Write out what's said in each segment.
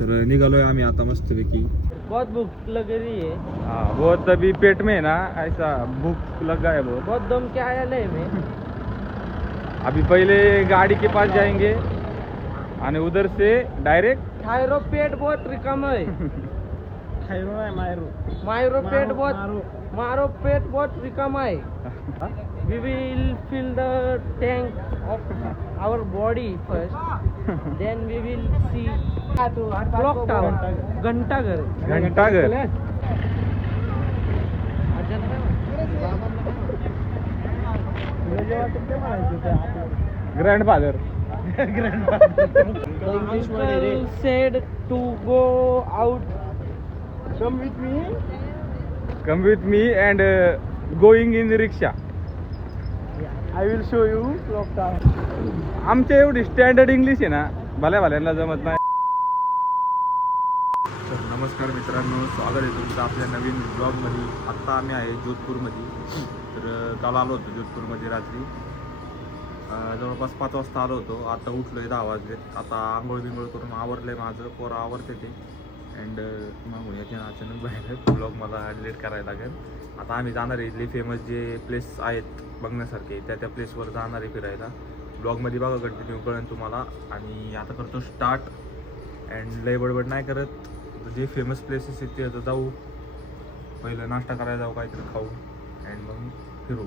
तर निघालोय आम्ही आता मस्तपैकी. बहुत भूख लग रही है। हाँ बहुत अभी पेट में है ना ऐसा भूख लग गया है बहुत. बहुत दम के आया नहीं मैं। अभी पहले गाड़ी के पास जाएंगे आणि उधर से डायरेक्ट थायरो पेट बहुत रिकम है। थायरो है मायरो पेट बहुत मारो पेट बहुत रिकम है। We will fill the tank of our body first, then we will see clock tower, Ghantaghar. Ghantaghar. Grandfather. Uncle said to go out. Come with me. Come with me and going in rickshaw. I will show you clock tower. आमच्या एवढी standard English आहे ना भल्याला जमत नाही. तर नमस्कार मित्रांनो, स्वागत आहे तुमचं आपल्या नवीन ब्लॉगमध्ये. आत्ता आम्ही आहे जोधपूरमध्ये. तर काल आलो होतो जोधपूरमध्ये रात्री जवळपास 5 वाजता आलो होतो. आता उठलो आहे 10 वाजले. आता आंघोळ बिंघोळ करून आवरलं आहे माझं. पोरं आवरते ते अँड मग याच्या अचानक बाहेर ब्लॉग मला डिलीट करायला लागेल. आता आम्ही जाणार आहे इथले फेमस जे प्लेस आहेत बघण्यासारखे त्या प्लेसवर जाणार आहे फिरायला. ब्लॉगमध्ये बघा कंटिन्यू कळेल तुम्हाला. आणि आता करतो स्टार्ट अँड लय बडबड नाही करत. जे फेमस प्लेसेस आहेत ते आता जाऊ. पहिलं नाश्ता करायला जाऊ, काहीतरी खाऊ अँड मग फिरू.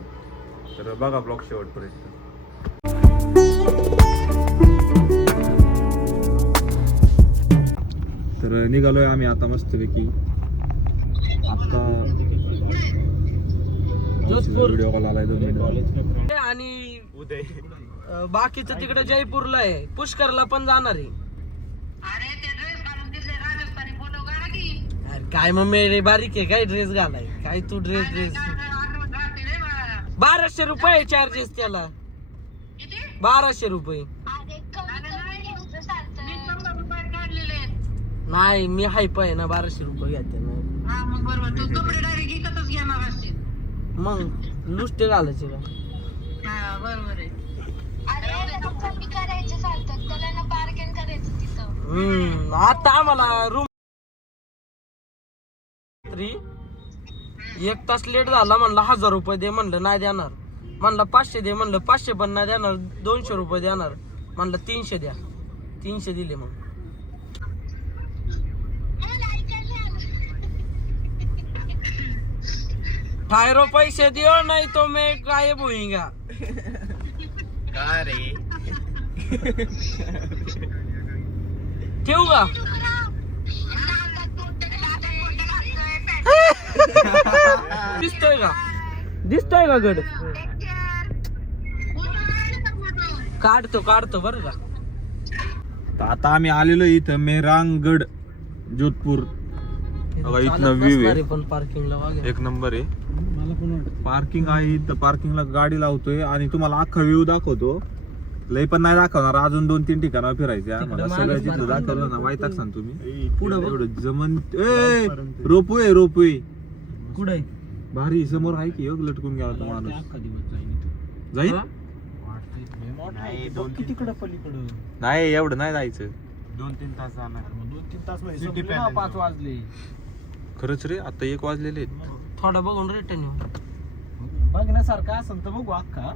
तर बघा ब्लॉग शेवटपर्यंत. तर निघालोय आम्ही आता मस्तपैकी. आता जोधपूर. व्हिडिओ कॉल आलाय 2 मिनिट. आणि बाकीचं तिकडे जयपूरला आहे. पुष्करला पण जाणार आहे. अरे काय मग मेरे बारीक आहे काय ड्रेस घालाय काय तू ड्रेस 1200 रुपये चार्जेस त्याला. 1200 रुपये. नाही मी हायप आहे ना 1200 रुपये घ्यायचे ना. मग नुसते घालायचे का. आता आम्हाला रूम 1 तास लेट झाला. म्हणलं 1000 रुपये दे. म्हणलं नाही देणार. म्हणलं 500 दे. म्हणलं 500 पण नाही देणार. 200 रुपये देणार. म्हणलं 300 द्या. 300 दिले. मग थायरो पैसे दियो नहीं तो मैं गायब होईंगा. का रे? ठेवू का. दिसतोय का गड. काढतो बरं का. आता आम्ही आलेलो इथं मेहरांगड जोधपूर. बघा इथनं व्ह्यू आहे. पण पार्किंगला वागे एक नंबर आहे. पार्किंग आहे इथं. पार्किंगला गाडी लावतोय आणि तुम्हाला अख्खा व्ह्यू दाखवतो. लय पण नाही दाखवणार. अजून 2-3 ठिकाणावर फिरायचे आम्हाला. सगळं जिथं दाखवलं ना माहित सांग तुम्ही. पुढे जमन रोपवे कुठे भारी समोर आहे की लटकून गेला तो माणूस. जाईल नाही एवढं नाही जायचं. 2-3 तास जाणार. 2-3 तास म्हणजे 5 वाजले. खरंच रे आता 1 वाजलेले आहेत. थोडा बघून रिटर्न येऊ. बघण्यासारखं असं तर बघू अख्खा.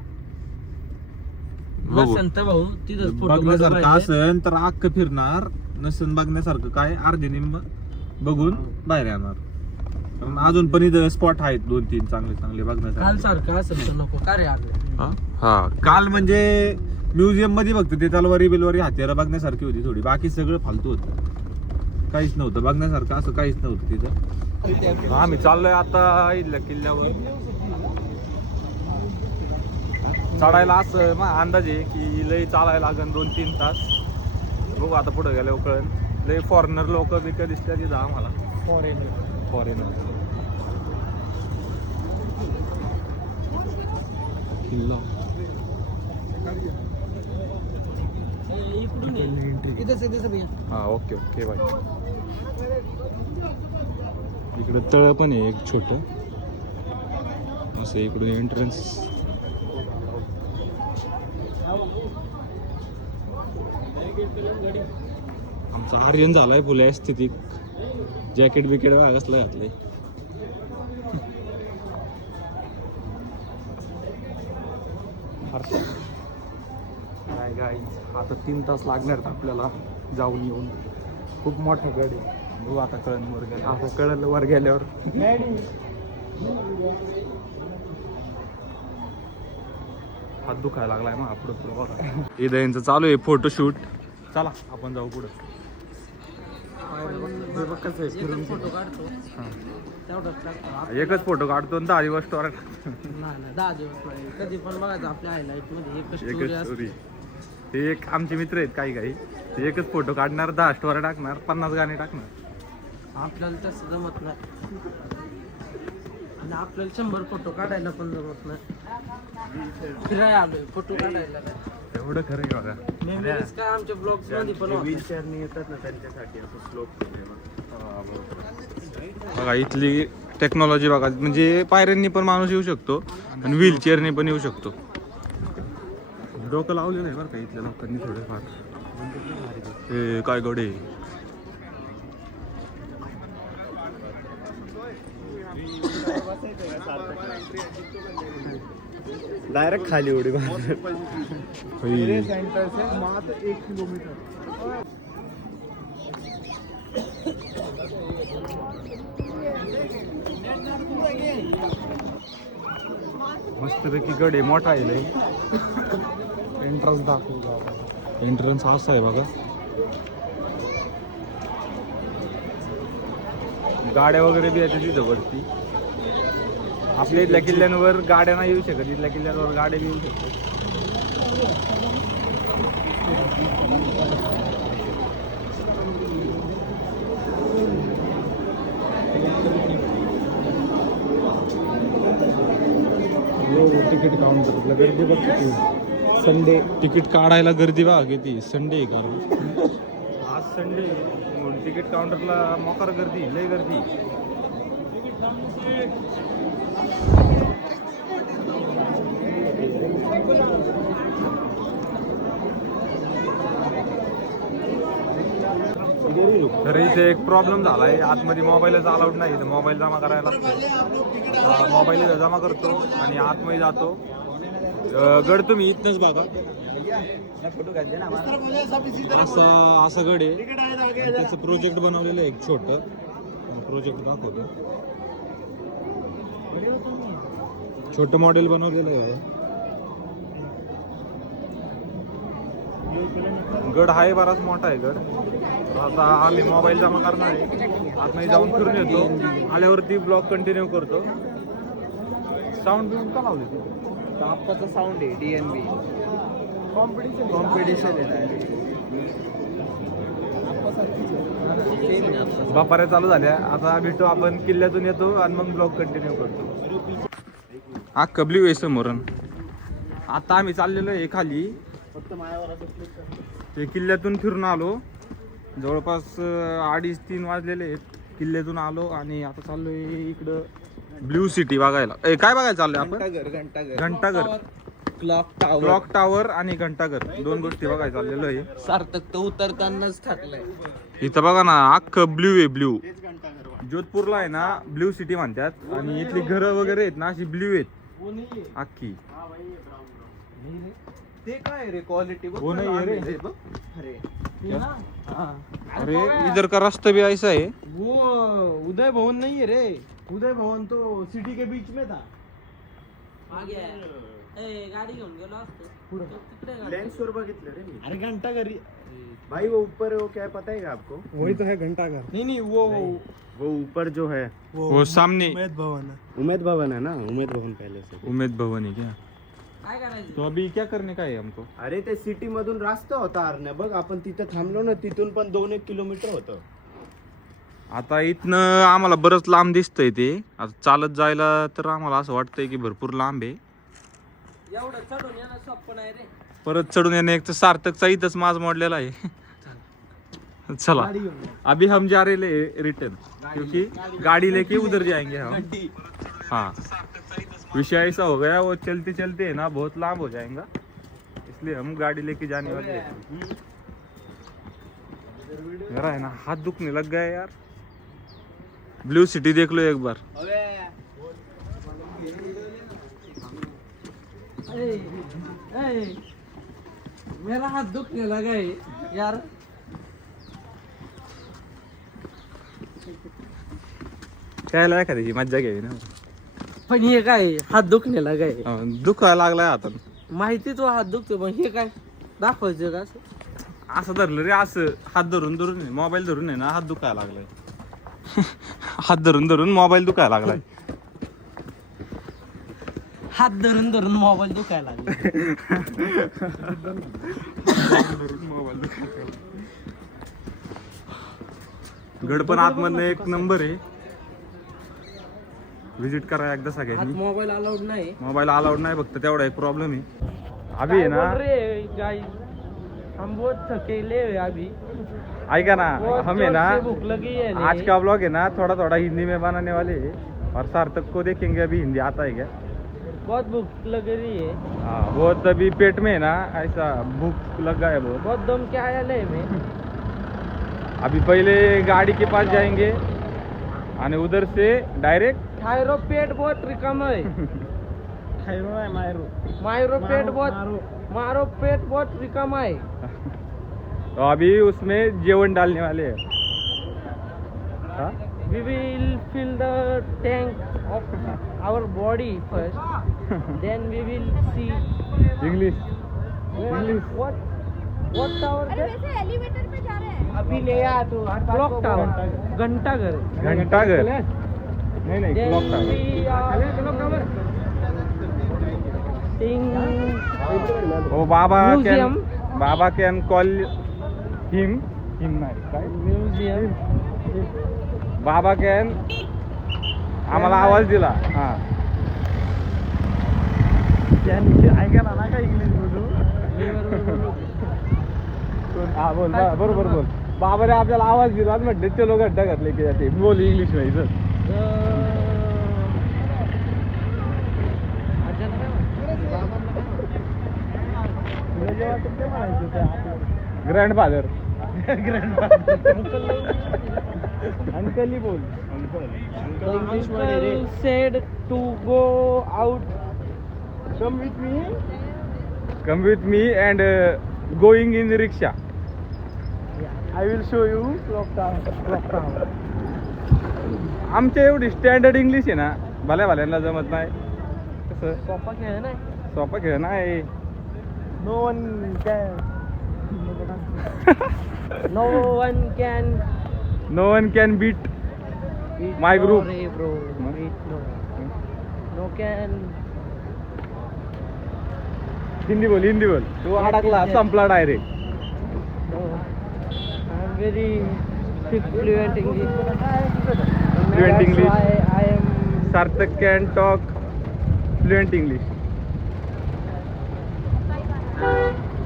संत भाऊ तिथं बघण्यासारखं असेल तर अख्खं फिरणार. नसेल बघण्यासारखं काय अर्धे निम्म बघून बाहेर येणार. कारण अजून पण इथं स्पॉट आहेत 2-3 चांगले काल बघण्यासारखे. सारखं असेल तर नको का रे आले. हा काल म्हणजे म्युझियम मध्ये बघतो ते तलवारी बिलवारी हत्यारं बघण्यासारखी होती थोडी. बाकी सगळं फालतू होतं. काहीच नव्हतं बघण्यासारखं. असं काहीच नव्हतं तिथं. आम्ही चाललोय आता इथल्या किल्ल्यावर चढायला. असं मग अंदाज आहे की लय चालायला लागेल 2-3 तास. बघू आता पुढे गेल्यावर कळेल. लय फॉरेनर लोक बिक दिसल्या तिथं आम्हाला. फॉरेनर किल्ला हा ओके बाय. इकडं तळ पण आहे एक छोटं असं. इकडून एंट्रन्स. आमचा आर्यन झालाय फुल स्थितीत. जॅकेट बिकेट कसलं घातलंय. काय काय आता 3 तास लागणार आहेत आपल्याला जाऊन येऊन. खूप मोठा गड आहे. बघू आता कळण वर गेलं. आता कळलं वर गेल्यावर. हात दुखायला लागलाय मग पुढं पुढं बघा. इथं यांचं चालू आहे फोटोशूट. चला आपण जाऊ पुढं. फोटो काढतो तेवढंच टाकतो. एकच फोटो काढतो आणि 10 दिवस स्टोरी नाही 10 दिवस नाही, कधी पण बघायचं आपल्या हायलाईट मध्ये एकच स्टोरी एकच असते. स्टोरी. ते एक आमचे मित्र आहेत काही काही, ते एकच फोटो काढणार, 10 स्टोरी टाकणार, 50 गाणे टाकणार. आपल्याला तसं जमत नाही आणि आपल्याला 100 फोटो काढायला पण जमत नाही. फिरायला आलोय, फोटो काढायला नाही. एवढं खरं आहे बघा. मेमरीज काय आमच्या ब्लॉग्स मध्ये पण होतात. व्हीलचेअरने येतात ना त्यांच्यासाठी असं स्लोप बघा इथली टेक्नॉलॉजी बघा, म्हणजे पायऱ्यांनी पण माणूस येऊ शकतो आणि व्हीलचेअरने पण येऊ शकतो. डोकं लावलेलं आहे बरं का इथल्या लोकांनी थोडेफार. हे काय गडे. डायरेक्ट खाली उडी होय. सेंटर से मात्र 1 किलोमीटर. मस्तपैकी गड आहे, मोठा आहे लय. एंट्रन्स दाखवू. एंट्रन्स असा आहे बघा. गाड्या वगैरे बी येते तिथं वरती. आपल्या इथल्या किल्ल्यांवर गाड्या नाही येऊ शकत, इथल्या किल्ल्यांवर गाड्या बी येऊ शकतात. तिकीट काउंटरला गर्दी बघ किती. संडे तिकीट काढायला गर्दी बघा किती. संडे आहे का आज? संडे तिकीट काउंटरला मोकार गर्दी, लय गर्दी. तर इथे एक प्रॉब्लेम झालाय, आतमध्ये मोबाईलच अलाउड नाही. तर मोबाईल जमा करायला लागतो. मोबाईल जमा करतो आणि आतमध्ये जातो. गड तुम्ही इथनच बघा. असा गड आहे. त्याचं प्रोजेक्ट बनवलेलं आहे एक छोटं. प्रोजेक्ट दाखवतो. छोटं मॉडेल बनवलेलं आहे. गड आहे बराच मोठा आहे गड. आता आम्ही मोबाईल जमा करणार आहे. आतमध्ये जाऊन फिरून येतो. आल्यावरती ब्लॉग कंटिन्यू करतो. साऊंड बिऊंड का लावले तू? आप्पाचा साऊंड आहे DNB. कॉम्पिटिशन आहे. बापाऱ्या चालू झाल्या. आता भेटू आपण किल्ल्यातून येतो आणि मग ब्लॉग कंटिन्यू करतो. हा कबली आहे समोरून. आता आम्ही चाललेलो आहे खाली. फक्त मायावर असं ते किल्ल्यातून फिरून आलो. जवळपास 2:30-3 वाजलेले आहेत. किल्ल्यातून आलो आणि आता चाललोय इकडं ब्ल्यू सिटी बघायला. काय बघायला चाललोय आपण? घंटाघर, क्लॉक टावर आणि घंटाघर 2 गोष्टी बघायला चाललेलो आहे. सार्थक तर उतरतानाच थकलाय. इथं बघा ना अख्खं ब्ल्यू आहे. ब्ल्यू जोधपूरला आहे ना ब्ल्यू सिटी म्हणतात. आणि इथली घरं वगैरे आहेत ना अशी ब्ल्यू आहेत अख्खी. ते काय रे क्वालिटी वो नहीं है रे. अरे अरे इधर का रास्ता भी ऐसा है. वो उदय भवन नहीं है रे. उदय भवन तो सिटी के बीच में था. गाडी घेऊन गेलो असतो तिकडे. लेंस वर बघितलं रे मी. अरे घंटा घर भाई वो ऊपर है, वो क्या है पता है आपको? वही तो है घंटा घर. नहीं वो ऊपर जो है वो सामने उमेद भवन है ना. उमेद भवन पहले से. उमेद भवन है क्या? काय करायचं? तो अभी क्या करने का है हमको? अरे ते सिटी मधून रस्ता होता अरण्या बघ. आपण तिथे थांबलो ना, तिथून पण 2-1 किलोमीटर होतं. आता इथनं आम्हाला बरंच लांब दिसतंय ते. आता चालत जायला तर आम्हाला असं वाटतंय की भरपूर लांब आहे. एवढं चढून येणं सोपं नाही रे. परत चढून येणं. एक तर सार्थकचा इथंच माज मोडलेला आहे. चला अभी हम जा रहे रिटर्न क्योंकि गाड़ी लेके उधर जाएंगे हम. हाँ विषय ऐसा हो गया, वो चलते चलते है ना बहुत लाभ हो जाएगा, इसलिए हम गाड़ी लेके जाने वाले हैं. मेरा है ना हाथ दुखने लग गया यार। ब्लू सिटी देख लो एक बार। मेरा हात दुखने लगा है यार. काय एखाद्याची मज्जा घ्यावी ना. पण हे काय हात दुखने लगा आहे. दुखायला लागलाय आता. माहिती तो हात दुखतो पण हे काय दाखवायचं का असं? असं धरलं रे, असं हात धरून धरून मोबाईल धरून आहे ना हात दुखायला लागलाय. हात धरून धरून मोबाईल दुखायला लागलाय. हात धरून धरून मोबाईल दुखायला लागला. गड पण आतमधनं एक नंबर आहे. विजिट करा एकदा हात सगळ्यांनी. मोबाईल अलाउड नाही. मोबाईल अलाउड नाही, फक्त तेवढा एक प्रॉब्लेम आहे. अभी है ना, गाइस हम बहुत थकेले हैं अभी. ऐका ना, हम है ना भूख लगी है. आज का व्लॉग है ना थोड़ा थोड़ा हिंदी में बनाने वाले हैं और सार्थक को देखेंगे अभी हिंदी आता है क्या. बहुत भूख लग रही है. हाँ, बहुत अभी पेट में है ना ऐसा भूख लग गया है बहुत. बहुत दम के आया ले में. अभी पहले गाड़ी के पास जाएंगे और उधर से डायरेक्ट थायरो पेट बहुत रिकम है. थायरो है मायरो. मायरो पेट बहुत मारो पेट बहुत रिकम है. तो अभी उसमें जेवण डालने वाले हैं. हाँ? We will fill the tank of our body first. Then we will see. English. What tower? अरे वैसे एलिवेटर पे जा रहे हैं. अभी ले आ तू. Clock tower. घंटा घर. घंटाघर. नहीं नहीं, Then clock tower. we are seeing ओ बाबा Museum. बाबा कॅन कॉल हिम नाही काय. museum. बाबा कॅन आम्हाला आवाज दिला. हा, ऐका ना का इंग्लिश बोलू. हा बोल बरोबर बोल. बाबाने आपल्याला आवाज दिला म्हटले चलो गड्डा घातले की जाते. बोल इंग्लिश मध्ये सर. ग्रँडफादर. अंकल ही बोल. इंग्लिश मध्ये रे. Uncle said to go out. Come with me. Come with me and going in rickshaw. I will show you clock tower. आमच्या एवढी स्टँडर्ड इंग्लिश आहे ना भल्या भल्यांना जमत नाही. कसं सोपा खेळ नाही. सोपा खेळ नाही. No one can. No one can no one can beat beat My group. No, रे bro. No? Beat no. No can. Hindi बोल हिंदी बोल. तू अडकला संपला direct. No. I'm very fluent English. Fluent English. That's why I am. Sarthak can talk fluent English.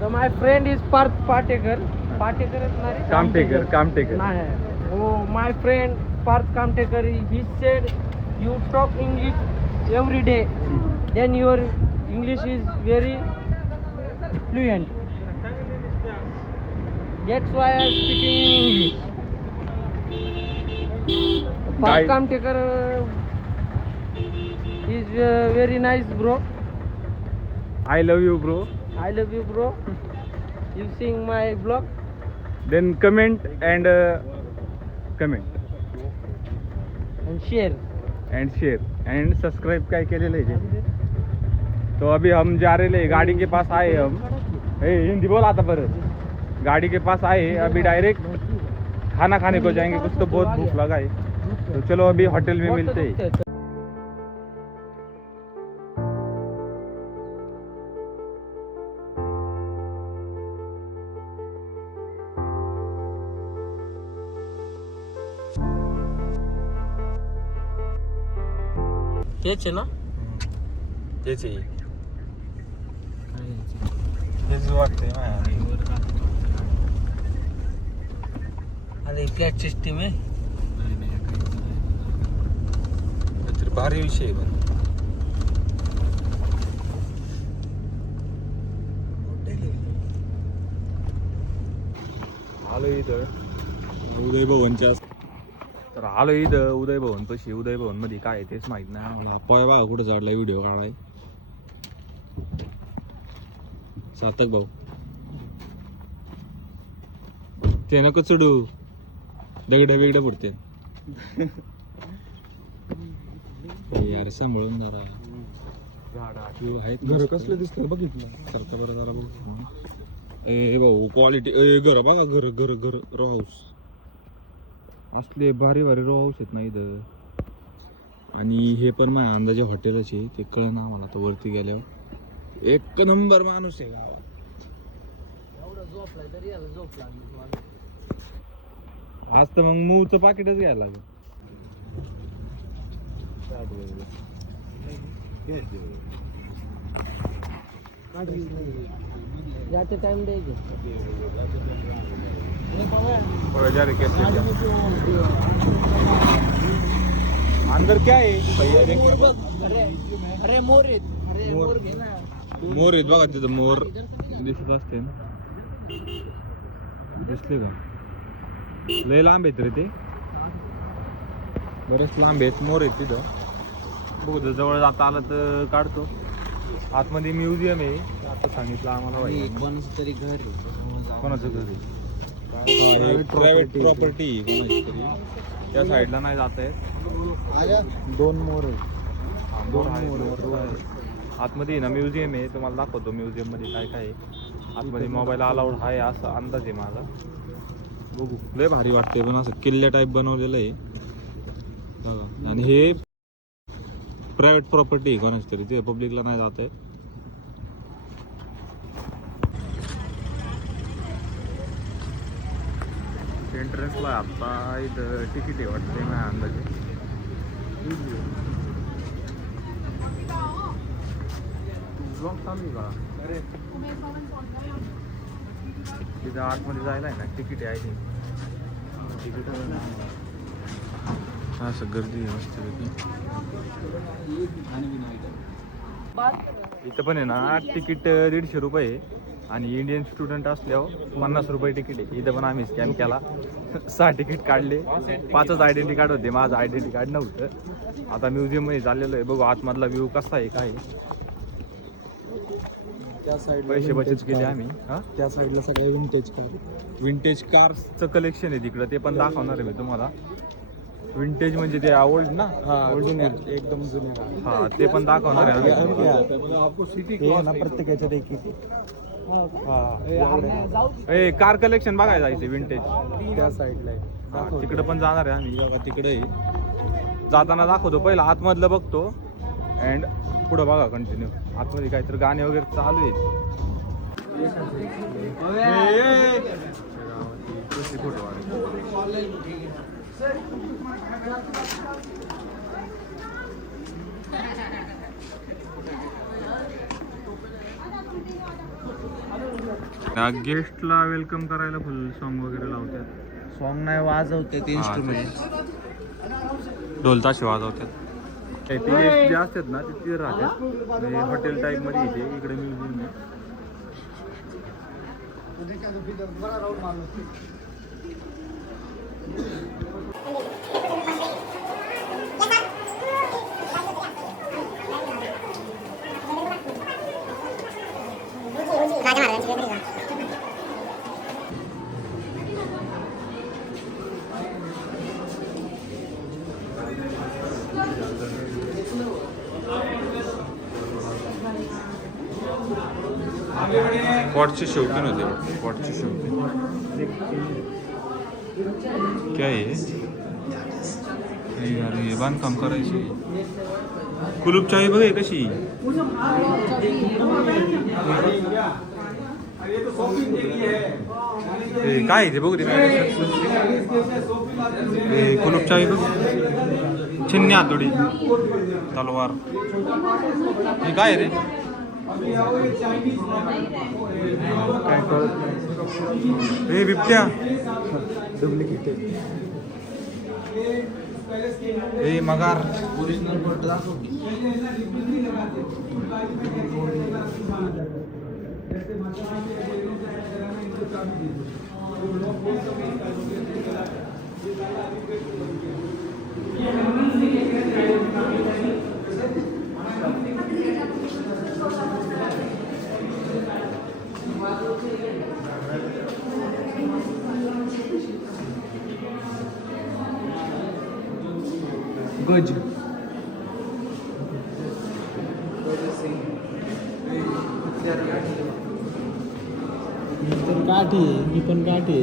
So my friend is Parth Patekar. Patekar is not. कामटेकर. नाही. Oh, my friend Parth Kamtekar, he said you talk English every day, then your English is very fluent. That's why I am speaking in English. Parth Guy- Kamtekar is very nice bro. I love you bro. I love you bro. You seeing my vlog? Then comment and comment And share. And share and subscribe काय केलेलं आहे. तो अभी हम जा रहे हैं, गाड़ी के pass आए हम. हिंदी बोल आता परत. गाड़ी के पास आए अभी डायरेक्ट खाना खाने को जाएंगे. कुछ तो बहुत भूख लगा है. तो चलो अभी होटल में मिलते हैं. हेच आहे ना. तेच वाटतंय. अरे फ्लॅट सिस्टीम आहे. भारी विषय आहे. आलो इथं उदय भवनच्या तर आलो इथं उदय भवन पशी. उदय भवन मध्ये काय आहे तेच माहित नाही मला. पॉय बघा कुठं चढलाय व्हिडिओ काढाय. सातक भाऊ ते नको चढू, दगड बिगड पुढते यार सांभाळून जरा. घर कसलं दिसतं बघितलं सारखं बरं जरा बघ. ए भाऊ क्वालिटी घर बघा. घर घर घर रो हाऊस असले भारी भारी रो हाऊस आहेत ना इथं. आणि हे पण माझ्या अंदाजे हॉटेलच आहे ते कळलं ना मला. तर वरती गेल्यावर एक नंबर माणूस आहे गावात. आज तर मग मूचं पाकिटच घ्यायला लागेल. जाते टाइम द्यायचे. अंदर क्या है अरे मोर आहेत. मोर आहेत बघा तिथं. मोर दिसत असते ना. दिसले का? लय लांब आहेत रे ते. बरेच लांब आहेत. मोर आहेत तिथं. बघू जवळ जाता आलं तर काढतो. आतमध्ये म्युझियम आहे आता सांगितलं आम्हाला. कोणाचं तरी घर आहे. कोणाचं घर आहे? प्रायव्हेट प्रॉपर्टी कोणाची तरी. त्या साईडला नाही जात आहेत. दोन मोर आहे. दोन आतमध्ये ना म्युझियम आहे. तुम्हाला दाखवतो म्युझियम मध्ये काय काय आहे. आतमध्ये मोबाईल अलाउड आहे असा अंदाज आहे माझा. बघू लय भारी वाटते पण असं किल्ल्या टाईप बनवलेलं आहे बघा. आणि हे प्रायव्हेट प्रॉपर्टी आहे कोणाची तरी. ते पब्लिकला नाही जात आहे. एंट्रन्सला आता इथं तिकीट आहे वाटते ना अंदाजे. ब्लॉग चालू आहे का? तिथं आतमध्ये जायला आहे ना तिकीट आहे. तिकीट असं गर्दी आहे मस्त. इथं पण आहे ना तिकीट 150 रुपये आहे. आणि इंडियन स्टुडंट असल्यावर 50 रुपये तिकीट आहे. इथं पण आम्ही स्कॅन केला. 6 तिकीट काढले. 5च आयडेंटिटी कार्ड होते. माझं आयडेंटिटी कार्ड नव्हतं. आता म्युझियम मध्ये चाललेलो आहे. बघू आतमधला व्ह्यू कसा आहे काय. त्या साईड पैसे बचत केले आम्ही. हा त्या साईडला सगळ्या विंटेज कार्सचं कलेक्शन आहे तिकडं. ते पण दाखवणार आहे मी तुम्हाला. विंटेज म्हणजे ते ओल्ड ना. एकदम जुन्या. हा ते पण दाखवणार आहे आम्ही. प्रत्येकाच्यात एक कार कलेक्शन बघायला जायचे विंटेज. त्या साईडला आहे. तिकडं पण जाणार आहे आम्ही. बघा तिकडे जाताना दाखवतो. पहिला आतमधलं बघतो अँड पुढं बघा कंटिन्यू. आतमध्ये काहीतरी गाणे वगैरे चालू आहेत. गेस्टला वेलकम करायला फुल सॉन्ग वगैरे लावतात. सॉन्ग नाही वाजवते ते इन्स्ट्रुमेंट. ढोल ताशे वाजवतात. ते गेस्ट जे असतात ना ते तिथे राहतात. हॉटेल टाईप मध्ये इथे इकडे म्युझियम आहे. पॉटचे शौकीन होते. पॉटचे शौकीन. काय आहे हे बांधकाम करायचे. कुलूप चावी बघ कशी. काय ते बघू दे. कुलूप चावी बघ. छिन्नी हातोडी तलवार. हे काय रे. काय कळत हे बिबट्या. डुप्लिकेट हे मगार. गज काठी मी पण काठी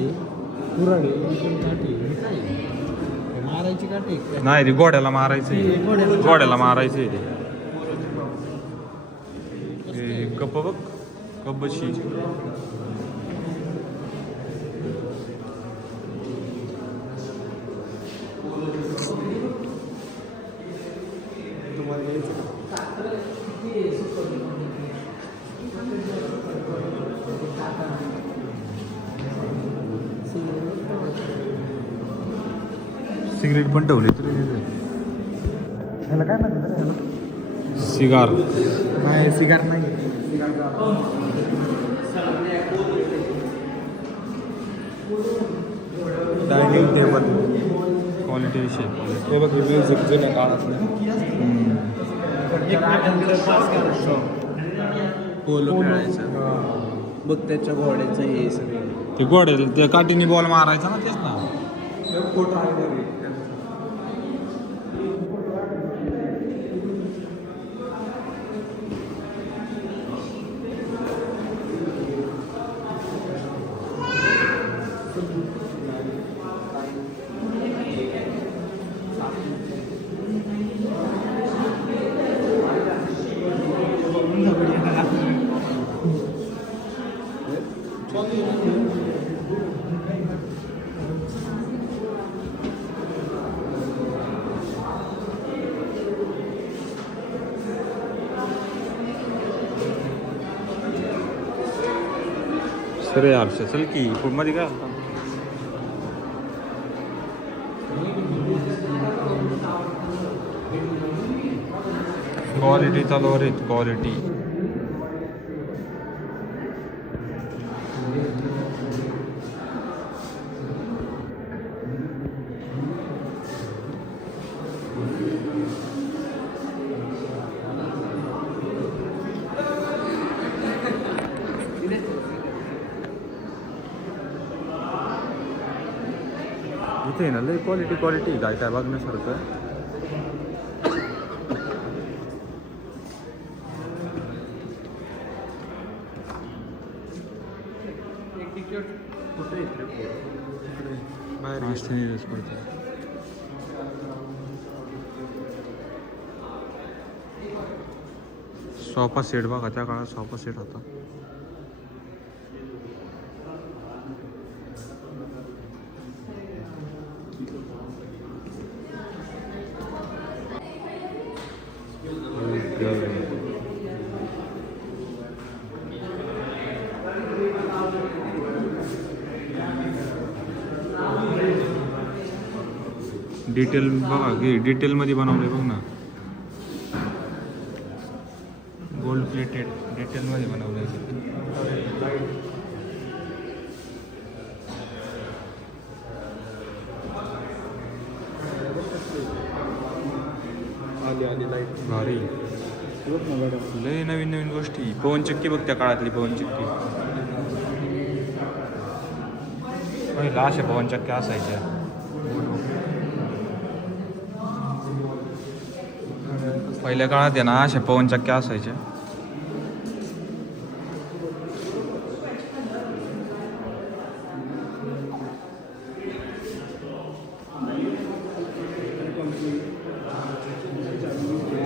कुराडे मी पण काठी मारायची काठी नाही रे घोड्याला मारायचं घोड्याला मारायचं ते कप बघ कब्बशी सिगरेट पण ठेवले तर ह्याला काय म्हणतात सिगार नाही सिगार नाही डायनिंग टेबल क्वालिटी विषय हे बघ म्युझिक जुन्या काळातलं पोलो खेळायचं बघ त्याच्या घोड्याचं हे सगळं ते घोड्याला त्या काठीने बॉल मारायचा ना तेच ना फोटो आहे सर यार चल की मध्ये काय क्वालिटी चालू रे क्वालिटी इथे ना लय क्वालिटी काय काय बघण्यासारखं सोफा सेट बघा त्या काळात सोफा सेट होता डिटेल बघा डिटेल मध्ये बनवले बघ ना गोल्ड प्लेटेड डिटेल मध्ये बनवले भारी लय नवीन नवीन गोष्टी पवनचक्की बघ त्या काळातली पवनचक्की पहिला अशा पवनचक्क्या असायच्या पहिल्या काळात आहे ना अशा पवनचक्क्या असायच्या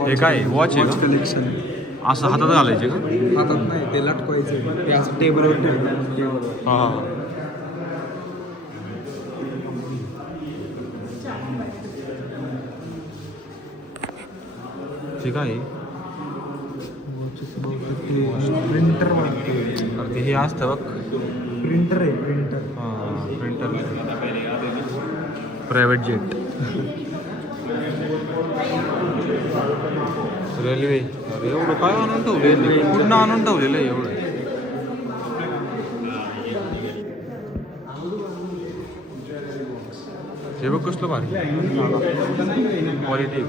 हे काय वॉच आहे कलेक्शन असं हातात घालायचे का हातात नाही ते लटकवायचं ते असं टेबलवर ठेवायचं हा ठीक आहे प्रिंटर ते हे असतं बघ प्रिंटर आहे प्रिंटर हां प्रिंटर प्रायव्हेट जेट रेल्वे अरे एवढं काय आणून ठेवलेलं पूर्ण आणून ठेवलेलं आहे एवढं हे बघ कसलं भारी क्वालिटी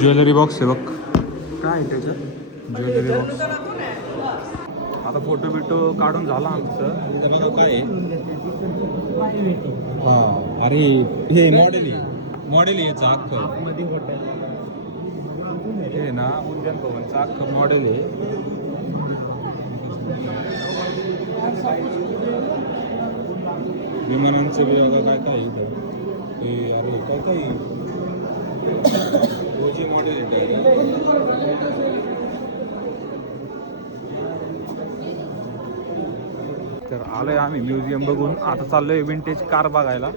ज्वेलरी बॉक्स आहे बघ. काय आहे त्याच्यात? Jewellery box. आता फोटो बिटो काढून झाला आमचं. काय आहे? हां अरे हे मॉडेल याचं अख्खं हे ना उद्यान भवनचं अख्खं मॉडेल आहे. विमानांचं वेगळं काय काय इथं हे अरे काय मॉडेल आहे. तर आलोय आम्ही म्युझियम बघून. आता चाललोय विंटेज कार बघायला.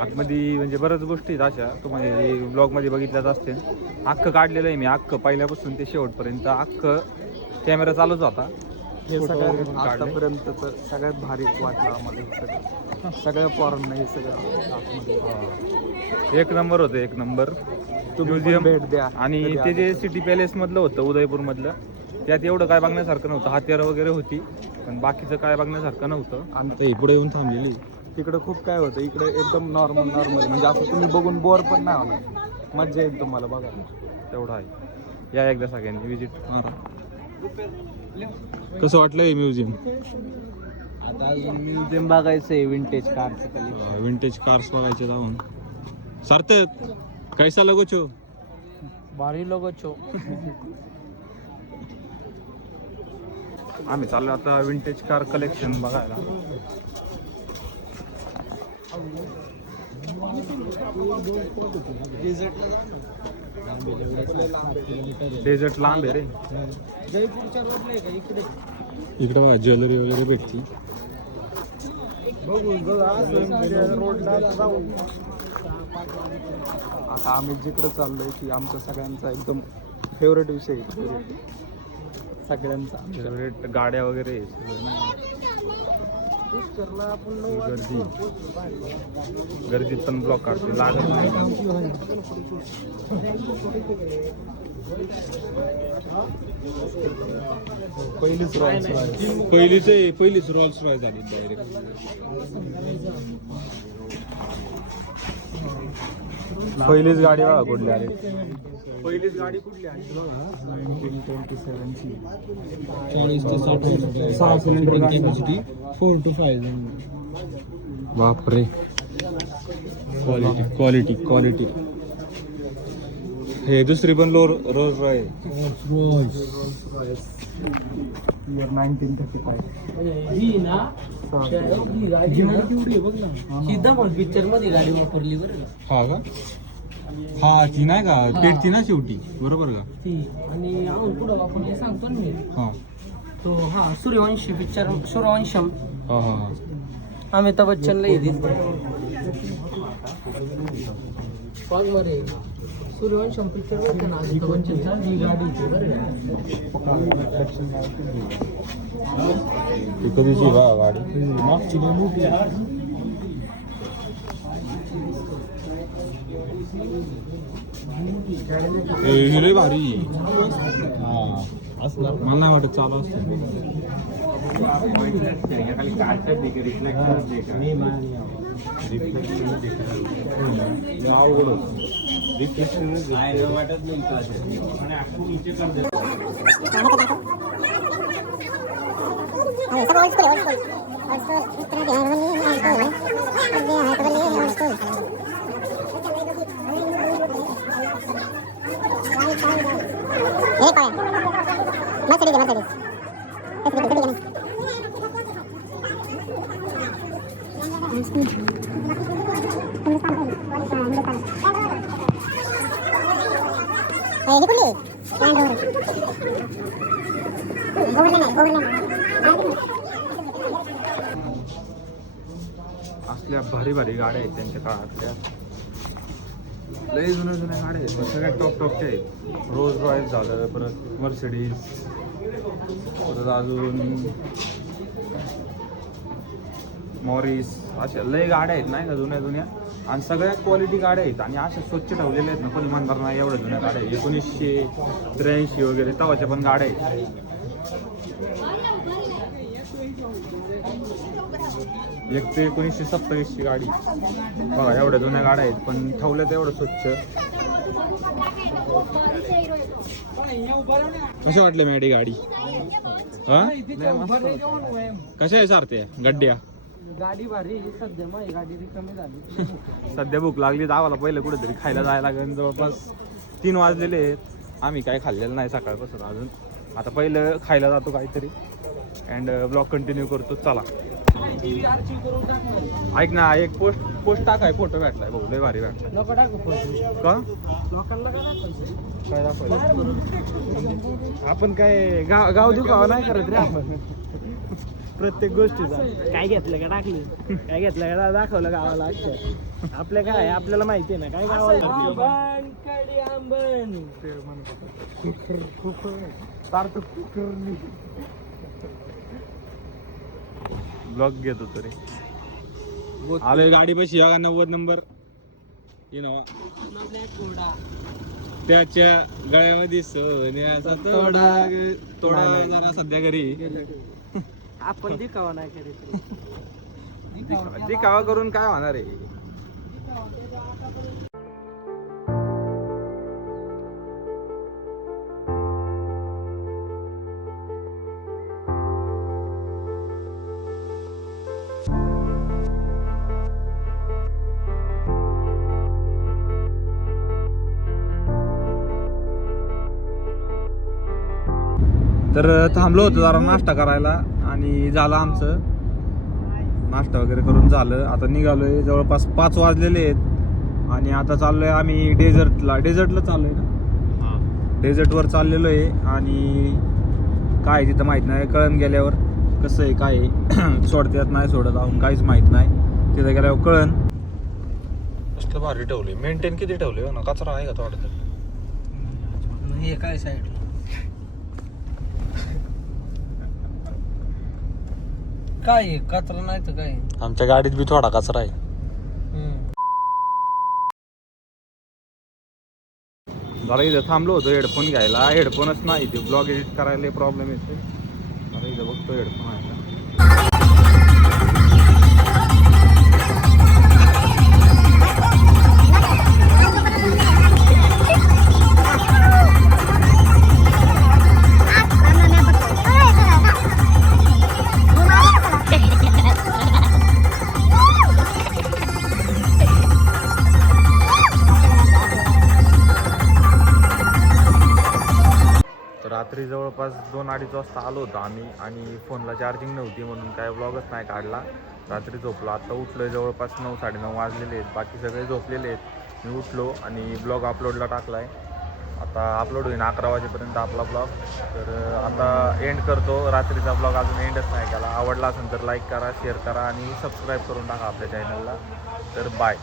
आतमध्ये म्हणजे बऱ्याच गोष्टी आहेत अशा तुम्हाला ब्लॉगमध्ये बघितल्याच असतील. अख्खं काढलेलं आहे मी अख्खं पहिल्यापासून ते शेवटपर्यंत अख्खं कॅमेरा चालूच होता. हे सगळ्यात आतापर्यंतचं सगळ्यात भारी वाटलं आम्हाला हे सगळं. सगळ्या फॉरेन हे सगळं आतमध्ये. एक नंबर होतं एक नंबर म्युझियम. भेट द्या. आणि ते जे सिटी पॅलेस मधलं होतं उदयपूरमधलं त्यात एवढं काय बघण्यासारखं नव्हतं. हत्यारं वगैरे होती पण बाकीचं काय बघण्यासारखं नव्हतं. आणि ते पुढे येऊन थांबलेली. तिकडं खूप काय होतं, इकडे एकदम नॉर्मल म्हणजे असं तुम्ही बघून बोर पण नाही होणार. मजा येईल तुम्हाला बघायला. तेवढं आहे. या एकदा सगळ्यांनी विजिट मारा. कसं वाटलंय म्युझियम? आता म्युझियम बघायचं आहे विंटेज कारचं खाली. विंटेज कार्स बघायचे जाऊन. सार्थक कैसा लगो छो? भारी लोगो छो. आम्ही चाललो आता विंटेज कार कलेक्शन बघायला. डेझर्ट लांब आहे रे. जयपूरच्या रोडला आहे का इकडे? इकडं बघा ज्वेलरी वगैरे भेटती. रोडला जाऊ. आता आम्ही जिकडे चाललोय की आमच्या सगळ्यांचा एकदम फेवरेट विषय आहे सगळ्यांचा. फेवरेट गाड्या वगैरे गर्दीत पण ब्लॉक काढते लागत नाही. पहिलीच पहिलीच रोल्स रॉयस झाली डायरेक्ट. पहिलीच गाडी बघा कुठली आली. पहिलीच गाडी कुठली आली? 1927ची 40 ते 60 6 सिलेंडर कॅपॅसिटी 4 to 5. बापरे क्वालिटी. हे दुसरी पण रोज रॉय. इयर 1935. ही ना ही गाडी केवढी बघ ना. ही दमन पिक्चर मध्ये गाडी वापरली बरं का. हा का? हा ती नाही का पेटती ना शेवटी बरोबर का? ती आणि आम्ही पुढं वापरली सांगतो ना मी. हा तो हा सूर्यवंशी पिक्चर सूर्यवंशम हा हा अमिताभ बच्चनला हे दिलं फॉग मध्ये. सूर्यवंशम पिक्चर बघते ना अमिताभ बच्चनचा. ही गाडी होती बरं ती कधीची बा गाडी मागची मूवी. हिरे भारी. हा मला नाही वाटत चालू असतं. असल्या भारी गाड्या आहेत त्यांच्या काळातल्या. लय जुन्या गाड्या आहेत पण सगळ्या टॉपच्या आहेत. रोज रॉयस झालं, परत मर्सिडीज, परत अजून मॉरिस, अशा लय गाड्या आहेत नाही का जुन्या. आणि सगळ्यात क्वालिटी गाड्या आहेत आणि अशा स्वच्छ ठेवलेल्या आहेत ना, कोणी म्हणणार नाही एवढ्या जुन्या गाड्या आहेत. 1983 वगैरे तवाच्या पण गाड्या आहेत. एक ते 1927 ची गाडी बघा, एवढ्या जुन्या गाड्या आहेत पण ठेवल्यात एवढं स्वच्छ. कशी वाटले मॅडी गाडी? हा कशा आहे सारत्या गड्ड्या? गाडी भारी सध्या माझी गाडी रिकामी झाली. सध्या भूक लागली तर आम्हाला पहिलं कुठेतरी खायला जायला लागेल. जवळपास 3 वाजलेले आहेत, आम्ही काय खाल्लेलं नाही सकाळपासून अजून. आता पहिलं खायला जातो काहीतरी अँड ब्लॉग कंटिन्यू करतो. चला ऐक ना, एक पोस्ट टाकाय, फोटो भेटलाय भाऊ, लय भारी भेटला. नको टाकू का लोकांना काय दाखवायचं? काय दाखवायला? आपण काय गाव दुखावा नाही करत रे आपण. प्रत्येक गोष्टीचा काय घेतलं का टाकलं, काय घेतलं का दाखवलं गावाला. अक्षर आपल्या काय आहे, आपल्याला माहिती आहे ना काय गावाला. आंबन कडी आंबन. ब्लॉग घेत होतो रे. आलोय गाडी पाशी, 90 नंबर त्याच्या गळ्यामध्ये सोन्याचा तोडा जरा सध्या घरी. आपण दिखावा नाही करीत. दिखावा करून काय होणार आहे. तर थांबलो होतो जरा नाश्ता करायला आणि झालं आमचं नाश्ता वगैरे करून झालं. आता निघालोय, जवळपास 5 वाजलेले आहेत आणि आता चाललोय आम्ही डेझर्टला चाललोय ना, डेझर्टवर चाललेलो आहे. आणि काय तिथं माहीत नाही, कळण गेल्यावर कसं आहे काय आहे. सोडतात नाही सोडत आहोत काहीच माहीत नाही, तिथं गेल्यावर कळण. कसलं भारी ठेवले, मेंटेन किती ठेवले ना, कचरा आहे का थोडं? हे काय साईड काय आहे? कचरा नाही तर काय. आमच्या गाडीत बी थोडा कचरा आहे. जरा इथं थांबलो होतो हेडफोन घ्यायला, हेडफोनच नाही, ते ब्लॉग एडिट करायला प्रॉब्लेम येतो. जरा इथं बघतो हेडफोन आहे. रात्री जवळपास 2-2:30 वाजता आलो होतो आम्ही आणि फोनला चार्जिंग नव्हती म्हणून काय ब्लॉगच नाही काढला. रात्री झोपलो, आता उठलो जवळपास 9-9:30 वाजलेले आहेत. बाकी सगळे झोपलेले आहेत. मी उठलो आणि ब्लॉग अपलोडला टाकला आहे. आता अपलोड होईल 11 वाजेपर्यंत आपला ब्लॉग. तर आता एंड करतो. रात्रीचा ब्लॉग अजून एंडच नाही केला. आवडला असेल तर लाईक करा, शेअर करा आणि सबस्क्राईब करून टाका आपल्या चॅनलला. तर बाय.